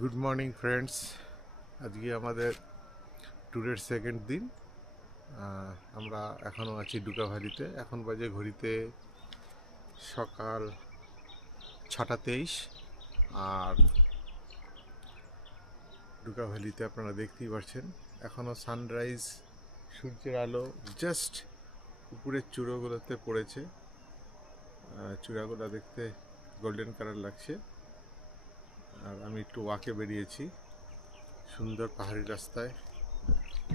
Good morning friends. আজকে আমাদের ট্যুরের সেকেন্ড দিন। আমরা এখনও আছি ডুকা ভ্যালিতে। এখন বাজে ঘড়িতে সকাল 6:23। আর ডুকা ভ্যালিতে আপনারা দেখতেই পাচ্ছেন এখনও সানরাইজ, সূর্যের আলো জাস্ট উপরের চূড়োগুলোতে পড়েছে। চূড়াগুলো দেখতে গোল্ডেন কালার লাগছে। আর আমি একটু ওয়াকে বেরিয়েছি, সুন্দর পাহাড়ি রাস্তায়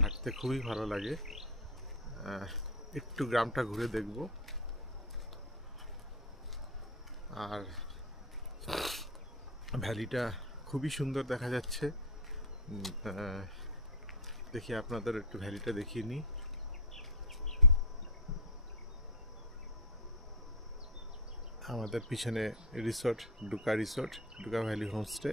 হাঁটতে খুবই ভালো লাগে। একটু গ্রামটা ঘুরে দেখব। আর ভ্যালিটা খুবই সুন্দর দেখা যাচ্ছে। দেখি আপনাদের একটু ভ্যালিটা দেখিয়ে নিই। আমাদের পিছনে resort, Duka resort, Duka valley homestay.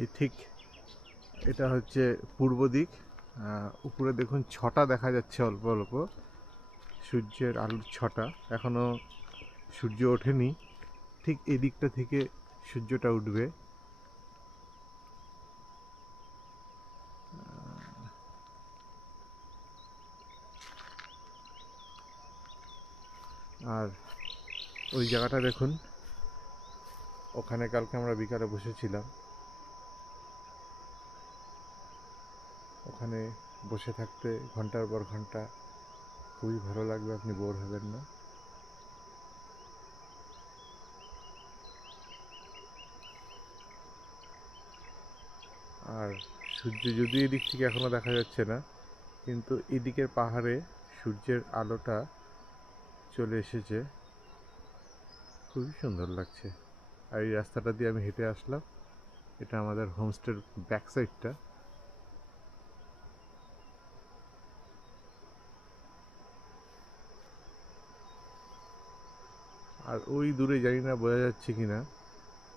এই ঠিক এটা হচ্ছে পূর্ব দিক। উপরে দেখুন ছটা দেখা যাচ্ছে, অল্প অল্প সূর্যের আলোর ছটা। এখনো সূর্য ওঠেনি। ঠিক এই দিকটা থেকে সূর্যটা উঠবে। আর ওই জায়গাটা দেখুন, ওখানে কালকে আমরা বিকালে বসেছিলাম। ওখানে বসে থাকতে ঘন্টার পর ঘন্টা খুবই ভালো লাগবে, আপনি বোর হবেন না। আর সূর্য যদি এদিক থেকে এখনো দেখা যাচ্ছে না, কিন্তু এদিকের পাহাড়ে সূর্যের আলোটা চলে এসেছে, খুবই সুন্দর লাগছে। আর এই রাস্তাটা দিয়ে আমি হেঁটে আসলাম। এটা আমাদের হোমস্টের ব্যাক সাইডটা। আর ওই দূরে জানি না বোঝা যাচ্ছে কিনা,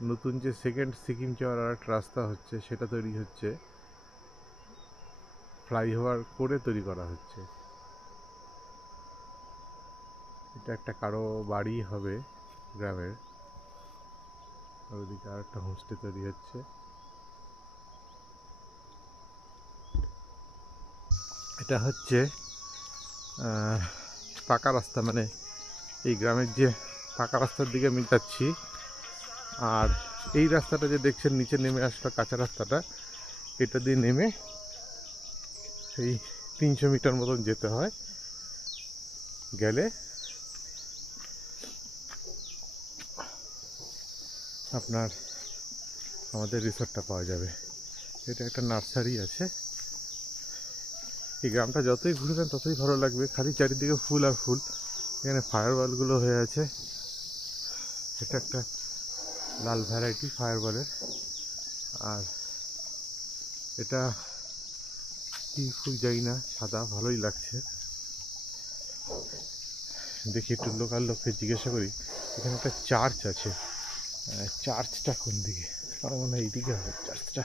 নতুন যে সেকেন্ড সিকিম যাওয়ার আর একটা রাস্তা হচ্ছে, সেটা তৈরি হচ্ছে, ফ্লাইওভার করে তৈরি করা হচ্ছে। এটা একটা কারো বাড়ি হবে গ্রামের। আর ওদিকে আর একটা হোমস্টে তৈরি হচ্ছে। এটা হচ্ছে পাকা রাস্তা, মানে এই গ্রামের যে পাকা রাস্তার দিকে আমি যাচ্ছি। আর এই রাস্তাটা যে দেখছেন নিচে নেমে আসলো, কাঁচা রাস্তাটা, এটা দিয়ে নেমে এই 300 মিটার মতন যেতে হয়। গেলে আপনার আমাদের রিসোর্টটা পাওয়া যাবে। এটা একটা নার্সারি আছে। এই গ্রামটা যতই ঘুরবেন ততই ভালো লাগবে, খালি চারিদিকে ফুল আর ফুল। এখানে ফায়ারবলগুলো হয়ে আছে। এটা একটা লাল ভ্যারাইটি ফায়ারবলের। আর এটা কি ফুল জানি না, সাদা, ভালোই লাগছে। দেখি একটু লোকাল লোককে জিজ্ঞাসা করি। এখানে একটা চার্চ আছে। চার্চটা কোন দিকে? আমার মনে হয় এইদিকে হবে চার্চটা।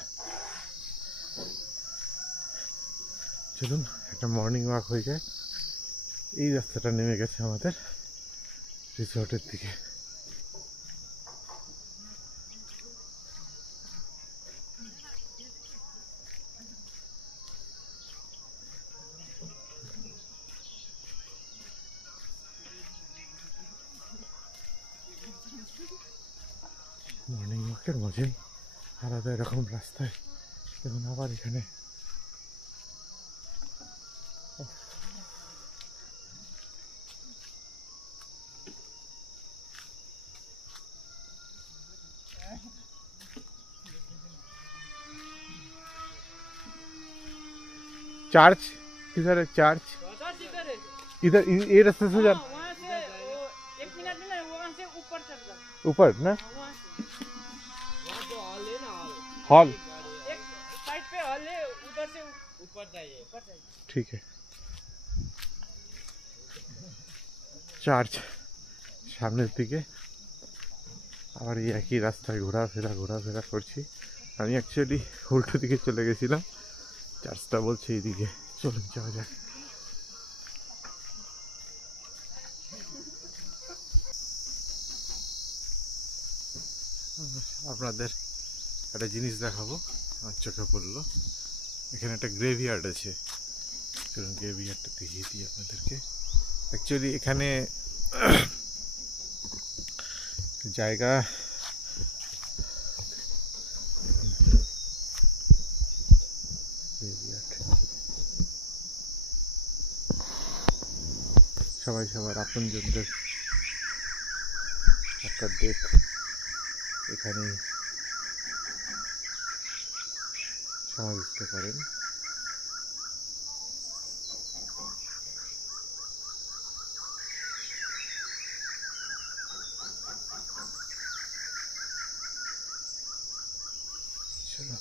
চলুন একটা মর্নিং ওয়াক হয়ে যায়। এই রাস্তাটা নেমে গেছে আমাদের রিসোর্টের দিকে। মর্নিং ওয়াকের মাঝেই আলাদা এরকম রাস্তায় এবং আবার এখানে चर्च। किधर है चर्च? इधर ये रास्ते से जा। वहाँ से वो 1 मिनट में ना, वहाँ से ऊपर चढ़ जाओ। ऊपर ना वहाँ तो हॉल है ना, हॉल। एक साइड पे हॉल है, उधर से ऊपर जाइए, ऊपर जाइए। ठीक है। চার্চ সামনের দিকে। আবার এই একই রাস্তায় ঘোরাফেরা করছি। আমি অ্যাকচুয়ালি উল্টো দিকে চলে গেছিলাম, চার্চটা বলছে এইদিকে। চলুন যাওয়া যাক। আপনাদের একটা জিনিস দেখাবো, আমার চোখে পড়লো। এখানে একটা গ্রেভিয়ার্ড আছে, চলুন গ্রেভিয়ার্ডটা দেখিয়ে দিই আপনাদেরকে। অ্যাকচুয়ালি এখানে জায়গা সবাই সবার আপনজনদের একটা ডেথ এখানে সমাধিস্থ করেন। চলো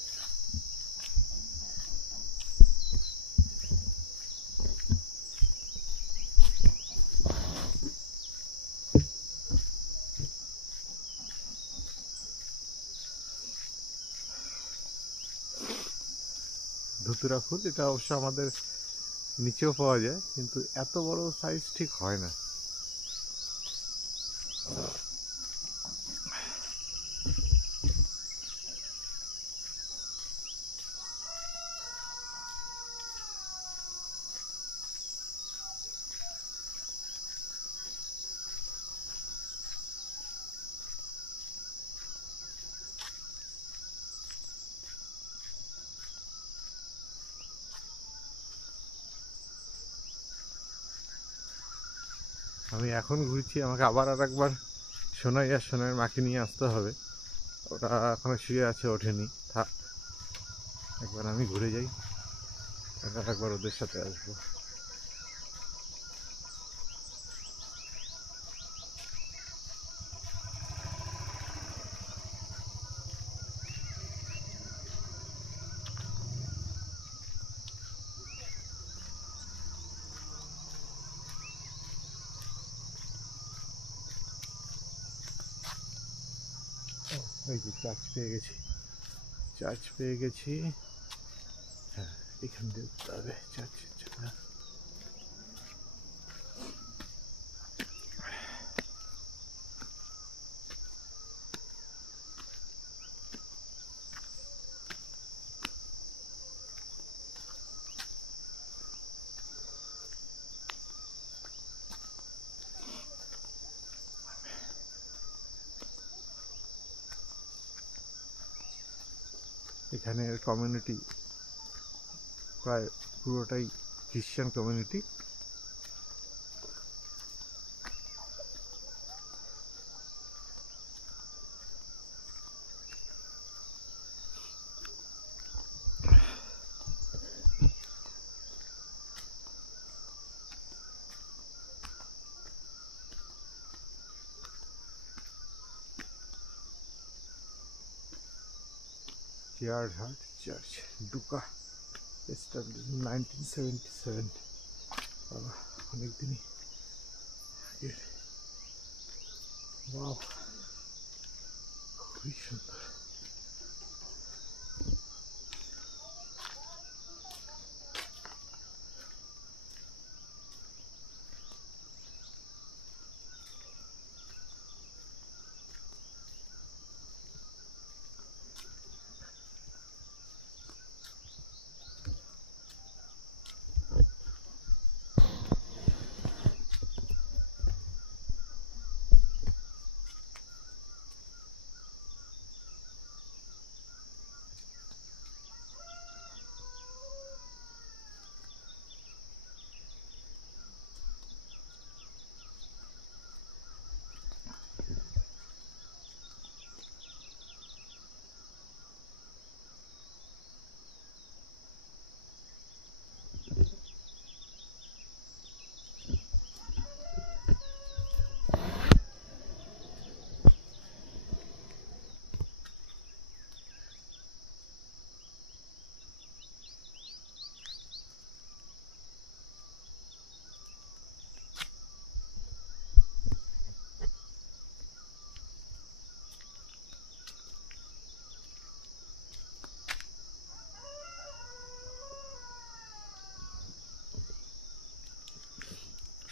ধুতুরা ফুল, এটা অবশ্য আমাদের নিচেও পাওয়া যায়, কিন্তু এত বড় সাইজ ঠিক হয় না। আমি এখন ঘুরছি, আমাকে আবার আর একবার সোনাই আর সোনাইয়ের মাকে নিয়ে আসতে হবে। ওরা এখনো শুয়ে আছে, ওঠেনি। থাক, একবার আমি ঘুরে যাই, একবার ওদের সাথে আসবো। এই যে চার্চ পেয়ে গেছি, চার্চ পেয়ে গেছি। হ্যাঁ, এখান দিয়ে উঠতে হবে চার্চের জন্য। এখানের কমিউনিটি প্রায় পুরোটাই Christian community. Gerhard Church, Duca, established in 1977. বাবা, অনেক দিনই আগের। ওয়াও, খুবই সুন্দর।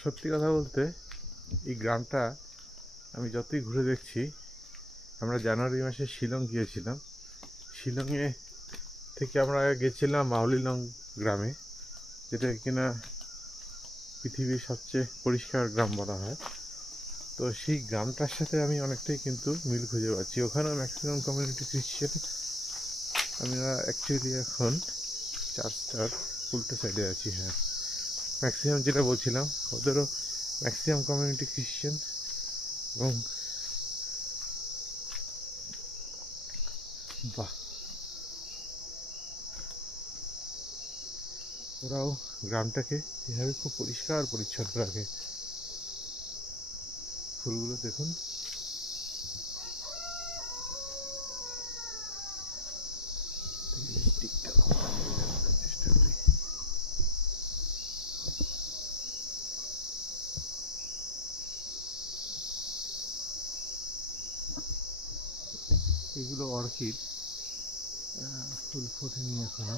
সত্যি কথা বলতে এই গ্রামটা আমি যতই ঘুরে দেখছি, আমরা জানুয়ারি মাসে শিলং গিয়েছিলাম, শিলংয়ে থেকে আমরা গেছিলাম মাউলিলং গ্রামে, যেটা কিনা পৃথিবীর সবচেয়ে পরিষ্কার গ্রাম বলা হয়। তো সেই গ্রামটার সাথে আমি অনেকটাই কিন্তু মিল খুঁজে পাচ্ছি। ওখানেও ম্যাক্সিমাম কমিউনিটি খ্রিশ্চান। আমরা অ্যাকচুয়ালি এখন চার্চটার উল্টো সাইডে আছি। হ্যাঁ, ম্যাক্সিমাম যেটা বলছিলাম, ওদেরও ম্যাক্সিমাম কমিউনিটি খ্রিশ্চান এবং বাহ, ওরাও গ্রামটাকে এভাবে খুব পরিষ্কার পরিচ্ছন্ন রাখে। ফুলগুলো দেখুন, চেষ্টা করি। এগুলো অর্কিড, ফুল ফোটেনি এখনো।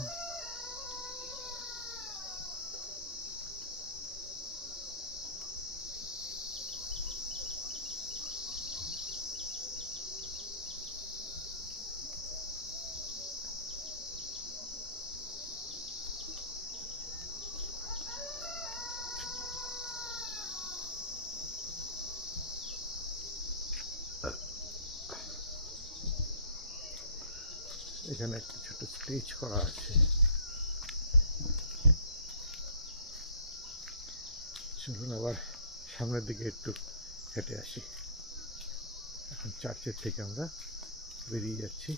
এখানে একটা ছোট স্টেজ করা আছে। চলুন আবার সামনের দিকে একটু হেঁটে আসি। এখন চার্চের থেকে আমরা বেরিয়ে যাচ্ছি।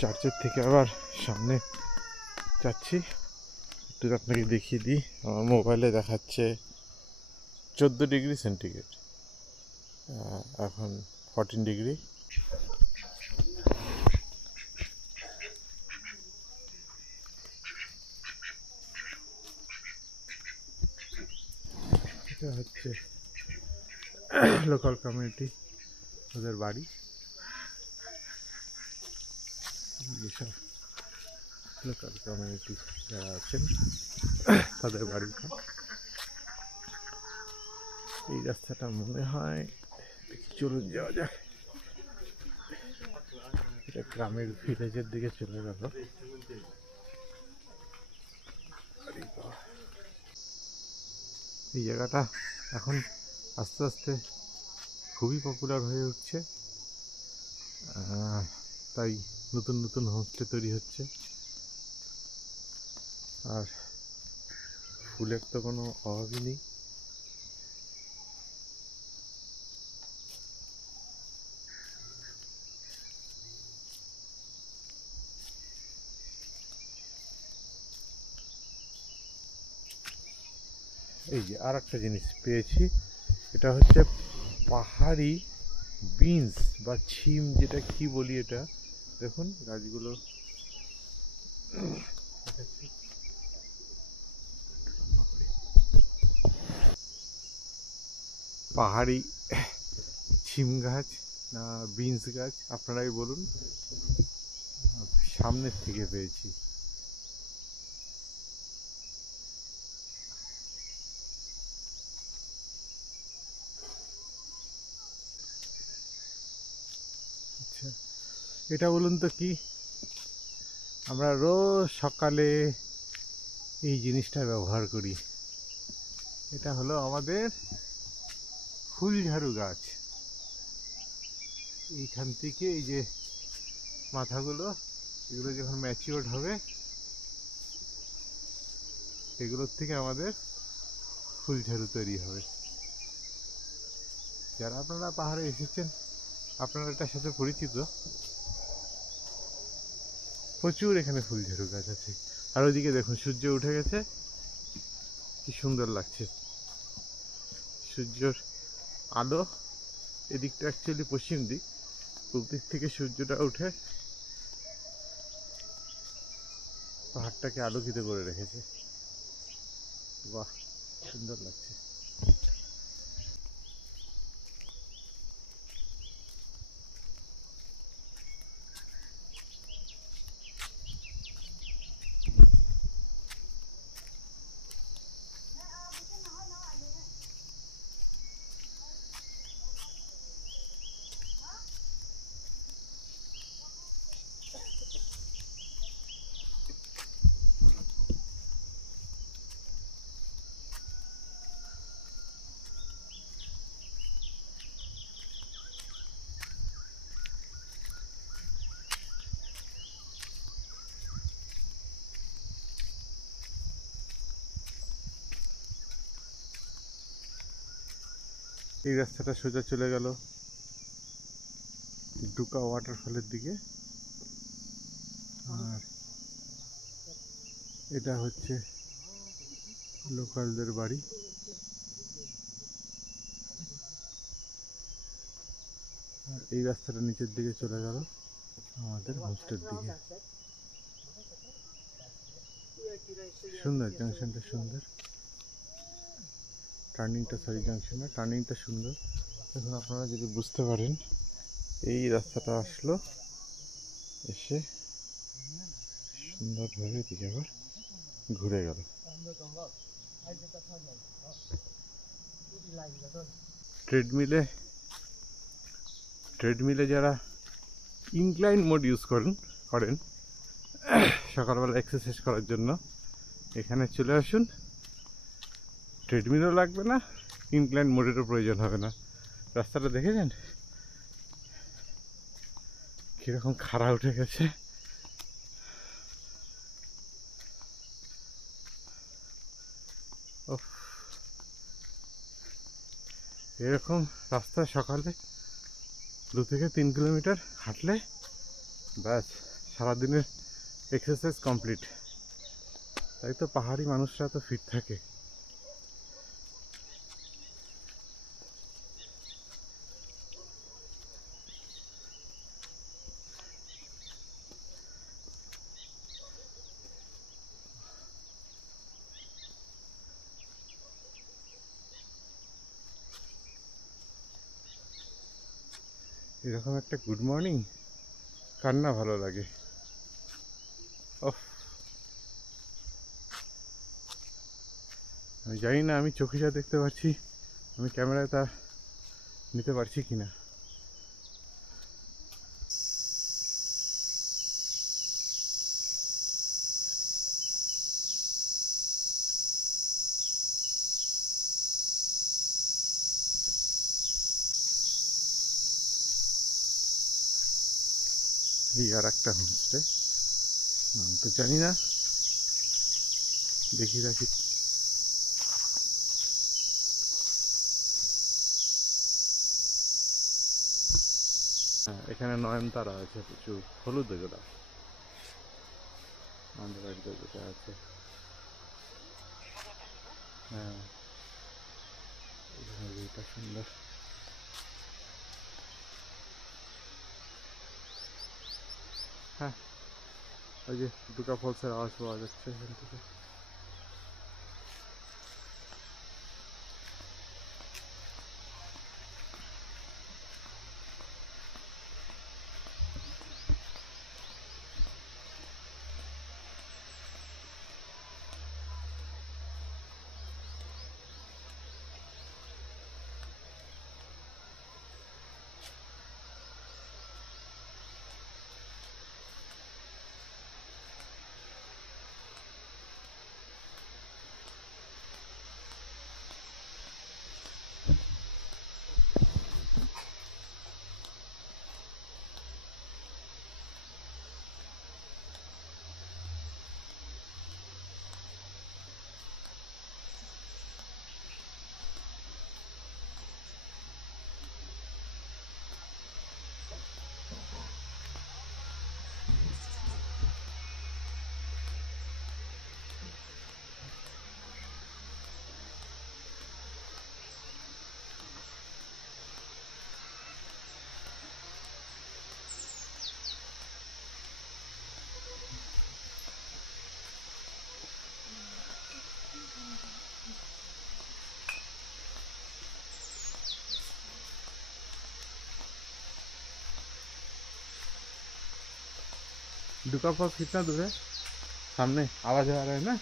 চার্চের থেকে আবার সামনে যাচ্ছি, একটু আপনাকে দেখিয়ে দিই। আমার মোবাইলে দেখাচ্ছে 14°C, এখন 14°। এটা হচ্ছে লোকাল কমিউনিটি, ওদের বাড়ি। যেসব লোকাল কমিউনিটি যারা আছেন তাদের বাড়িটা। এই রাস্তাটা মনে হয়, চলুন যাওয়া যাক। এটা গ্রামের ভিলেজের দিকে চলে গেল। এই জায়গাটা এখন আস্তে আস্তে খুবই পপুলার হয়ে উঠছে, তাই নতুন নতুন হোমস্টে তৈরি হচ্ছে। আর ফুলের তো কোনো অভাবই নেই। এই যে আর একটা জিনিস পেয়েছি, এটা হচ্ছে পাহাড়ি বিনস বা ছিম, যেটা কি বলি এটা। দেখুন গাছগুলো, পাহাড়ি ছিম গাছ না বিনস গাছ আপনারাই বলুন, সামনের থেকে পেয়েছি। আচ্ছা, এটা বলুন তো কি, আমরা রোজ সকালে এই জিনিসটা ব্যবহার করি। এটা হলো আমাদের ফুলঝাড়ু গাছ। এইখান থেকে এই যে মাথাগুলো, এগুলো যখন ম্যাচিওর্ড হবে, এগুলোর থেকে আমাদের ফুলঝাড়ু তৈরি হবে। যারা আপনারা পাহাড়ে এসেছেন, আপনারা এটার সাথে পরিচিত। প্রচুর এখানে ফুলঝাড়ু গাছ আছে। আর ওইদিকে দেখুন সূর্য উঠে গেছে, কি সুন্দর লাগছে সূর্যর আলো। এদিকটা অ্যাকচুয়ালি পশ্চিম দিক, পূর্ব দিক থেকে সূর্যটা উঠে পাহাড়টাকে আলোকিত করে রেখেছে। বাহ, সুন্দর লাগছে। এই রাস্তাটা সোজা চলে গেল ডুকা ওয়াটারফলের দিকে। আর এটা হচ্ছে লোকালদের বাড়ি। আর এই রাস্তাটা নিচের দিকে চলে গেল আমাদের হোস্টেল দিকে। সুন্দর জাংশনটা, সুন্দর টার্নিংটা, সরি জাংশন না, টার্নিংটা সুন্দর। এখন আপনারা যদি বুঝতে পারেন, এই রাস্তাটা আসলো, এসে সুন্দরভাবে এদিকে আবার ঘুরে গেল। ট্রেডমিলে যারা ইনক্লাইন মোড ইউজ করেন সকালবেলা এক্সারসাইজ করার জন্য, এখানে চলে আসুন। ট্রেডমিলও লাগবে না, ইনক্লাইন মোডেরও প্রয়োজন হবে না। রাস্তাটা দেখেছেন কীরকম খাড়া উঠে গেছে। এরকম রাস্তা সকালে 2 থেকে 3 কিলোমিটার হাঁটলে ব্যাস সারাদিনের এক্সারসাইজ কমপ্লিট। তাই তো পাহাড়ি মানুষরা তো ফিট থাকে। এরকম একটা গুড মর্নিং কার না ভালো লাগে। আমি জানি না আমি চোখে যা দেখতে পাচ্ছি আমি ক্যামেরায় তা নিতে পারছি কিনা। এই আর একটা হোমস্টে, নাম তো জানি না, দেখি রাখি। হ্যাঁ, এখানে নয়নতারা আছে, প্রচুর হলুদ এগুলা আমাদের বাড়িতে যেটা আছে। হ্যাঁ, এটা সুন্দর। হ্যাঁ, ওই যে ডুকা ফলসের আওয়াজ পাওয়া যাচ্ছে এখান থেকে। डुका फॉल्स कितना दूर है? सामने आवाज आ रहा है ना।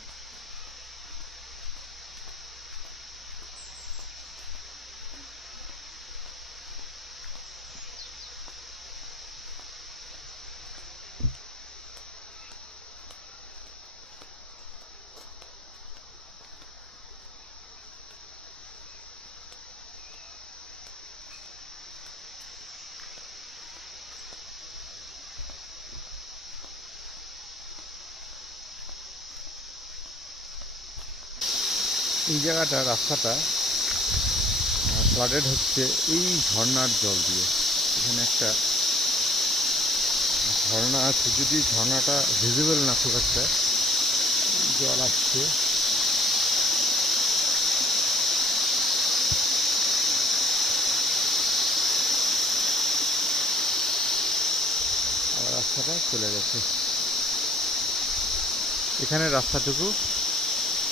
এই জায়গাটা রাস্তাটা ফ্লাডেড হচ্ছে এই ঝর্ণার জল দিয়ে। এখানে একটা ঝর্ণা আছে, যদি ঝর্ণাটা ভিজিবল না খুব একটা, জল আসছে। আর রাস্তাটা চলে গেছে। এখানে রাস্তাটুকু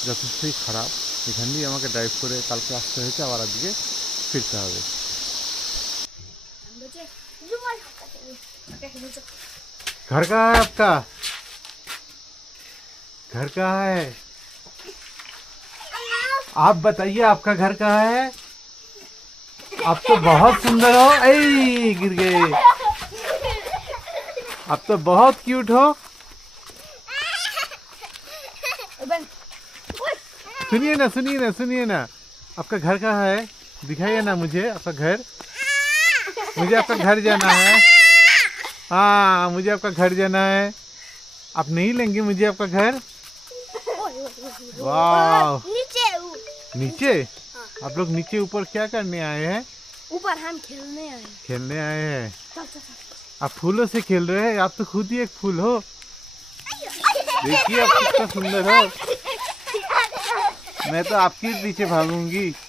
যথেষ্টই খারাপ, এখান দিয়ে আমাকে ড্রাইভ করে কালকে আসতে হয়েছে, আবার আজকে ফিরতে হবে। घर कहाँ है आपका? घर कहाँ है? आप बताइए आपका घर कहाँ है? आप तो बहुत सुंदर हो। ऐ गिर गए। आप तो बहुत क्यूट हो। सुनिए ना, सुनिए ना, सुनिए ना, आपका घर कहाँ है? दिखाइए ना मुझे आपका घर। मुझे आपका घर जाना है। हाँ, मुझे आपका घर जाना है। आप नहीं लेंगे मुझे आपका घर? वाह, नीचे? आप लोग नीचे ऊपर क्या करने आए हैं? ऊपर हम खेलने आए। खेलने आए हैं। चल चल चल। आप फूलों से खेल रहे हैं? आप तो खुद ही एक फूल हो। देखिए आप कितना सुंदर हो। मैं तो आपके पीछे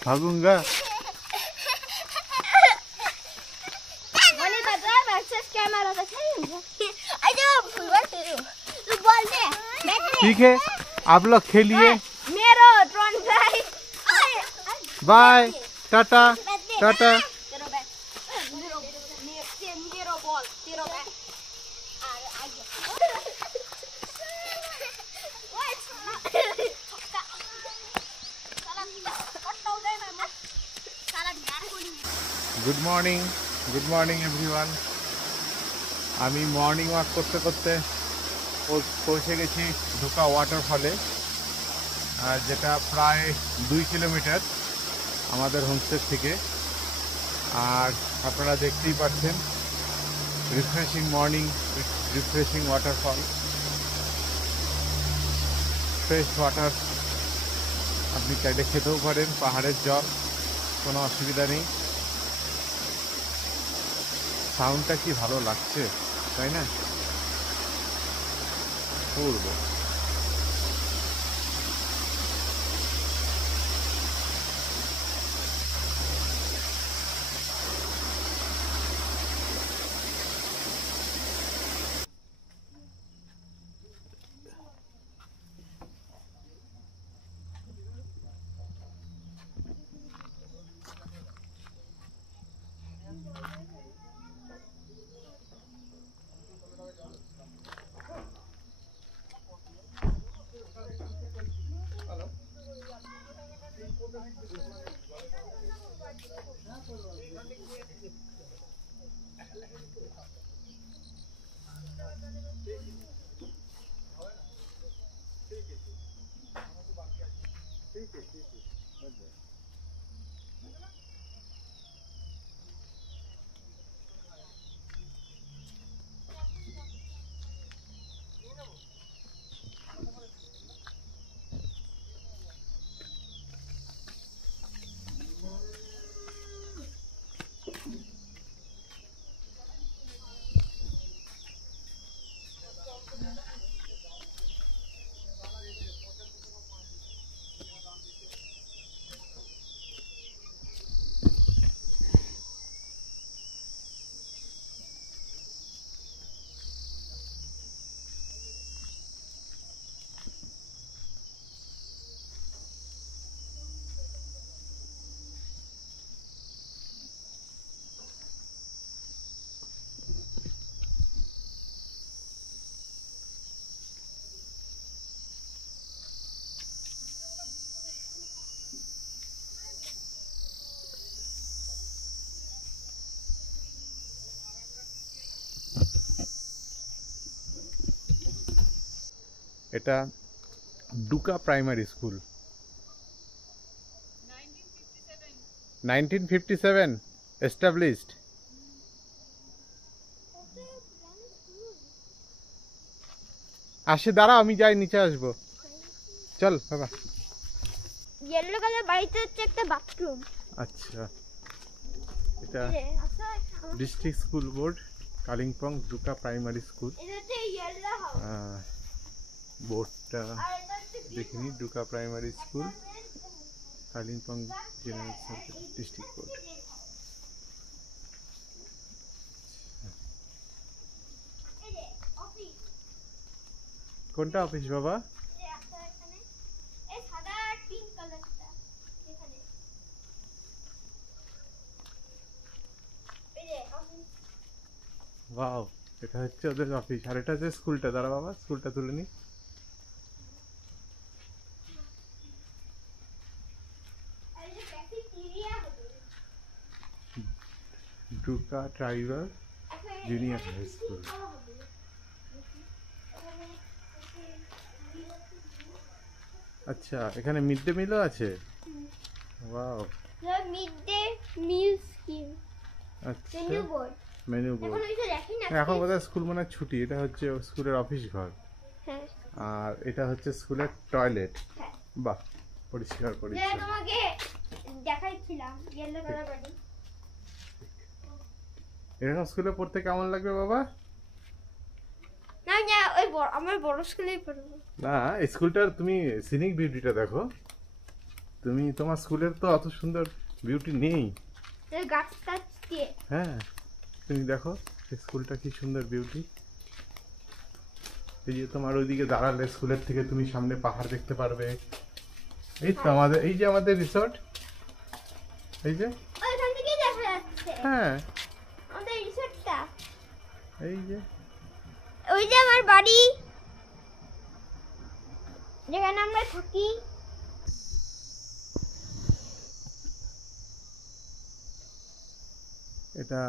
भागूंगा। ठीक है, आप लोग खेलिए। Bye, tata tata. Good morning everyone. আমি মর্নিং ওয়াক করতে করতে পৌঁছে গেছি ঢোকা ওয়াটারফলে, যেটা প্রায় 2 কিলোমিটার আমাদের হোমস্টে থেকে। আর আপনারা দেখতেই পাচ্ছেন, refreshing morning, refreshing waterfall, fresh water. আপনি চাইলে খেতেও পারেন, পাহাড়ের জল, কোনো অসুবিধা নেই। সাউন্ডটা কি ভালো লাগছে, তাই না? পূর্ব এটা ডুকা প্রাইমারি স্কুল। 1957 established। আসে, দাঁড়া, আমি যাই, নিচে আসবো। চল বাবা। येलो कलर বাড়িতে হচ্ছে একটা বাথরুম। আচ্ছা, এটা এই যে, আসো, আমার- district school board Kalimpong Duka primary school. এটা হচ্ছে yellow house, বোর্ডটা আর এটা হচ্ছে green দেখিনি, Duka primary school house। Kalimpong general circle district board. এই যে, office, কোনটা অফিস বাবা? এই যে একটা এখানে, এই সাদা আর pink কালারটা, এখানে। এই যে, office, ওয়াও, এটা হচ্ছে ওদের অফিস। আর এটা হচ্ছে স্কুলটা। দাঁড়া বাবা, স্কুলটা তুলে নি। আর এই যে cafeteria হবে। ডুকা ট্রাইবাল এখন জুনিয়র এখানে হাই কি স্কুল। খাওয়া হবে? এখানে হচ্ছে আচ্ছা, এখানে মিড ডে মিলও আছে। Wow, mid day meal scheme আচ্ছা, মেনু বোর্ড। Menu board. এখন ওইটা দেখি না। এখন বোধহয় স্কুল মনে হয় ছুটি। এটা হচ্ছে স্কুলের অফিস ঘর। হ্যাঁ, আর এটা হচ্ছে স্কুলের টয়লেট। হ্যাঁ। বাহ, পরিষ্কার যেটা পরিচ্ছন্ন। তোমাকে দেখাইছিলাম ইয়েলো কালার বাড়ি। এরকম স্কুলে পড়তে কেমন লাগবে বাবা? না না, ওই আমার বড় স্কুলেই পড়বো। না, স্কুলটার তুমি সিনিক বিউটিটা দেখো। তুমি তোমার স্কুলের তো অত সুন্দর বিউটি নেই। এই গাছ টাছ দিয়ে। হ্যাঁ, তুমি দেখো স্কুলটা কি সুন্দর বিউটি। এই যে তোমার ওইদিকে দাঁড়ালে স্কুলের থেকে তুমি সামনে পাহাড় দেখতে পারবে। এই তো আমাদের, এই যে আমাদের রিসর্ট, এই যে। ওইখান থেকেই দেখা যাচ্ছে হ্যাঁ, আমাদের রিসোর্টটা। এই যে। ওই যে আমার বাড়ি, যেখানে আমরা থাকি। এটা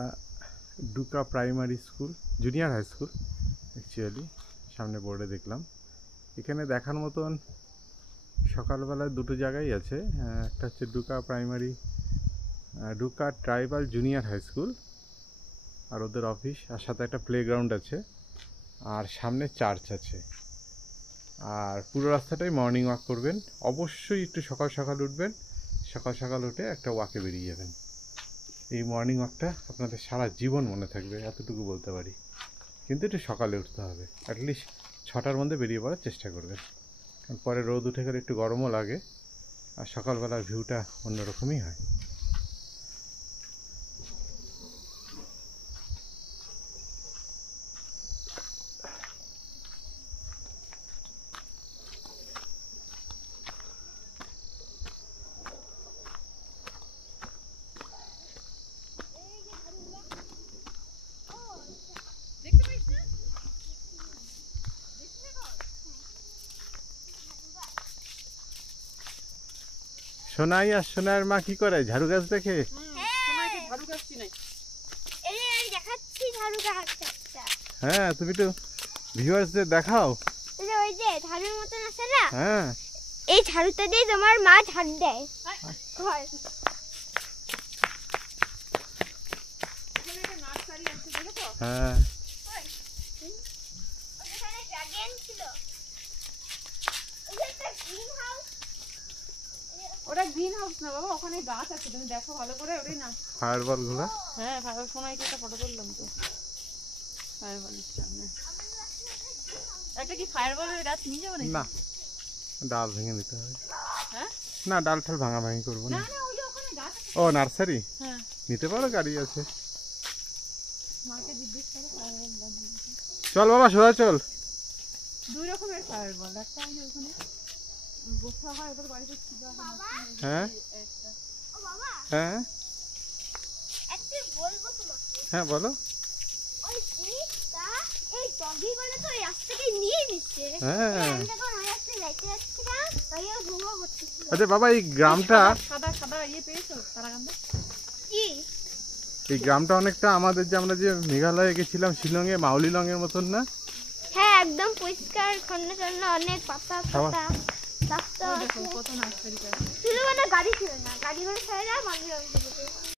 ডুকা primary school junior high school actually, সামনে বোর্ডে দেখলাম। এখানে দেখার মতন সকালবেলায় দুটো জায়গায় আছে। একটা হচ্ছে Duka primary, Duka tribal junior high school, আর ওদের অফিস, আর সাথে একটা প্লেগ্রাউন্ড আছে, আর সামনে চার্চ আছে। আর পুরো রাস্তাটাই মর্নিং ওয়াক করবেন। অবশ্যই একটু সকাল সকাল উঠবেন। সকাল সকাল উঠে একটা ওয়াকে বেরিয়ে যাবেন। এই মর্নিং ওয়াকটা আপনাদের সারা জীবন মনে থাকবে, এতটুকু বলতে পারি। কিন্তু একটু সকালে উঠতে হবে, অ্যাটলিস্ট 6টার মধ্যে বেরিয়ে পড়ার চেষ্টা করবেন। কারণ পরে রোদ উঠে গেলে একটু গরমও লাগে, আর সকালবেলার ভিউটা অন্যরকমই হয়। সোনাই আর সোনার মা কি করে? ঝাড়ু গাছ দেখে। ঝাড়ু কাটছি নাই। এই যে আমি দেখাচ্ছি ঝাড়ু গাছ একটা। হ্যাঁ, তুমি একটু ভিউয়ার্সদের দেখাও। এই যে ওই যে ঝাড়ুর মতন আছে না, হ্যাঁ, এই ঝাড়ুটা দিয়ে তোমার মা ঝাড়ু দেয় ঘর। এখানে একটা নার্সারি আছে, দেখেছো? হ্যাঁ, ওখানে ড্রাগন ছিল। এই যে একটা গ্রিন হাউস। ওটা গ্রিন হাউস না বাবা, ওখানে গাছ আছে, তুমি দেখো ভালো করে। ওটাই না? ফায়ারবল গুলা। হ্যাঁ, ভালো। সোনাইকে একটা ফটো তুললাম তো ফায়ারবলের সামনে। একটা কি ফায়ারবলের গাছ নিয়ে যাবো নাকি? না, ডাল ভেঙে নিতে হবে। হ্যাঁ, না, ডাল ঠাল ভাঙাভাঙি করবো না না। না, ওই যে ওখানে গাছ আছে। ও নার্সারি হ্যাঁ, নিতে পারো, গাড়ি আছে। মাকে জিজ্ঞেস করো ফায়ারবল গাছ নিতে। চল বাবা, সোজা চল। 2 রকমের ফায়ারবল, একটা ওই যে ওখানে বসা হয়, ওদের বাড়িতে ছিল হ্যাঁ একটা। ও বাবা, হ্যাঁ একটা বলবো তোমাকে। হ্যাঁ, বলো। ওই জিনিসটা এই ডগিগুলো তো এই রাস্তা থেকে নিয়ে নিচ্ছে। হ্যাঁ। আমি যখন ওই রাস্তায় যাইতে যাচ্ছিলাম, ভাইয়া ঘুমো করতেছিল। আচ্ছা বাবা, এই গ্রামটা, সাদা সাদা ইয়ে পেয়েছো তারাকান্দা? কি? এই গ্রামটা অনেকটা আমাদের যে আমরা যে মেঘালয়ে গেছিলাম শিলংয়ে, মাউলিলং এর মতন না? হ্যাঁ, একদম পরিষ্কার, খন্ড খন্ড, অনেক পাতা খাওয়া- পাতা রাস্তা দেখো আছে। কত নার্সারি আছে। শুধু মানে গাড়ি ছিল না, গাড়িগুলো ছেড়ে না মানুষ